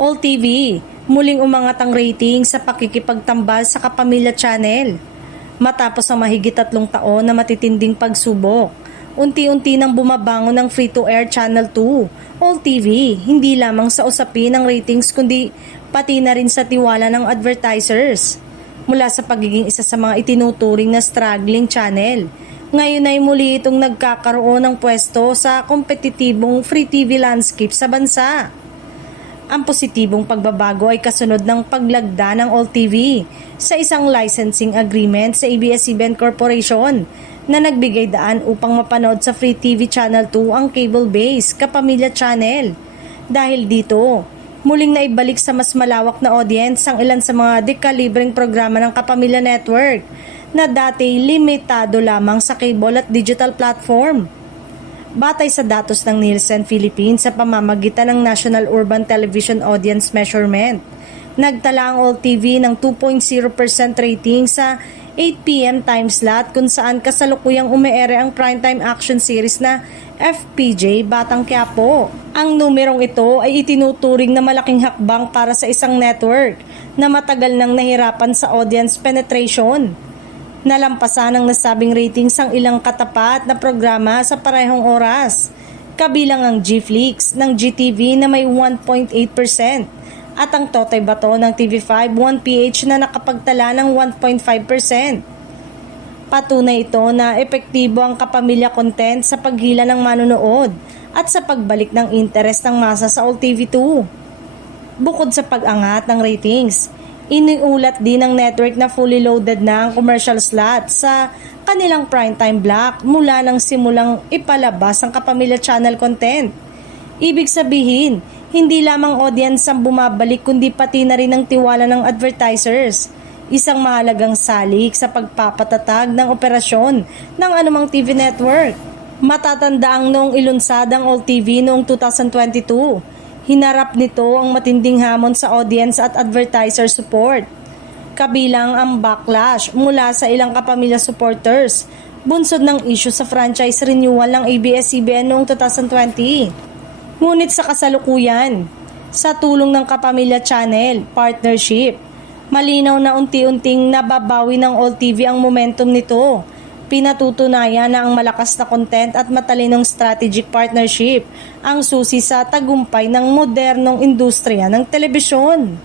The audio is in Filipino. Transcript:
All TV, muling umangat ang rating sa pakikipagtambal sa Kapamilya Channel. Matapos ang mahigit 3 taon na matitinding pagsubok, unti-unti nang bumabangon ng free-to-air Channel 2, All TV, hindi lamang sa usapin ng ratings kundi pati na rin sa tiwala ng advertisers. Mula sa pagiging isa sa mga itinuturing na struggling channel, ngayon ay muli itong nagkakaroon ng pwesto sa kompetitibong free TV landscape sa bansa. Ang positibong pagbabago ay kasunod ng paglagda ng All TV sa isang licensing agreement sa ABS-CBN Corporation na nagbigay daan upang mapanood sa Free TV Channel 2 ang cable-based Kapamilya Channel. Dahil dito, muling naibalik sa mas malawak na audience ang ilan sa mga dekalibreng programa ng Kapamilya Network na dati limitado lamang sa cable at digital platform. Batay sa datos ng Nielsen Philippines sa pamamagitan ng National Urban Television Audience Measurement, nagtala ang All TV ng 2.0% rating sa 8 p.m. time slot kung saan kasalukuyang umeere ang primetime action series na FPJ Batang Quiapo. Ang numerong ito ay itinuturing na malaking hakbang para sa isang network na matagal nang nahirapan sa audience penetration. Nalampasan ang nasabing ratings ang ilang katapat na programa sa parehong oras, kabilang ang G-Flix ng GTV na may 1.8% at ang Totoy Bato ng TV5 1PH na nakapagtala ng 1.5%. Patunay ito na epektibo ang kapamilya content sa paghila ng manonood at sa pagbalik ng interes ng masa sa All TV2. Bukod sa pag-angat ng ratings, iniulat din ng network na fully loaded na ang commercial slot sa kanilang primetime block mula nang simulang ipalabas ang Kapamilya Channel content. Ibig sabihin, hindi lamang audience ang bumabalik kundi pati na rin ang tiwala ng advertisers. Isang mahalagang salik sa pagpapatatag ng operasyon ng anumang TV network. Matatandaang noong ilunsad ang All TV noong 2022, hinarap nito ang matinding hamon sa audience at advertiser support. Kabilang ang backlash mula sa ilang kapamilya supporters, bunsod ng issue sa franchise renewal ng ABS-CBN noong 2020. Ngunit sa kasalukuyan, sa tulong ng Kapamilya Channel partnership, malinaw na unti-unting nababawi ng All TV ang momentum nito. Pinatutunayan na ang malakas na content at matalinong strategic partnership ang susi sa tagumpay ng modernong industriya ng telebisyon.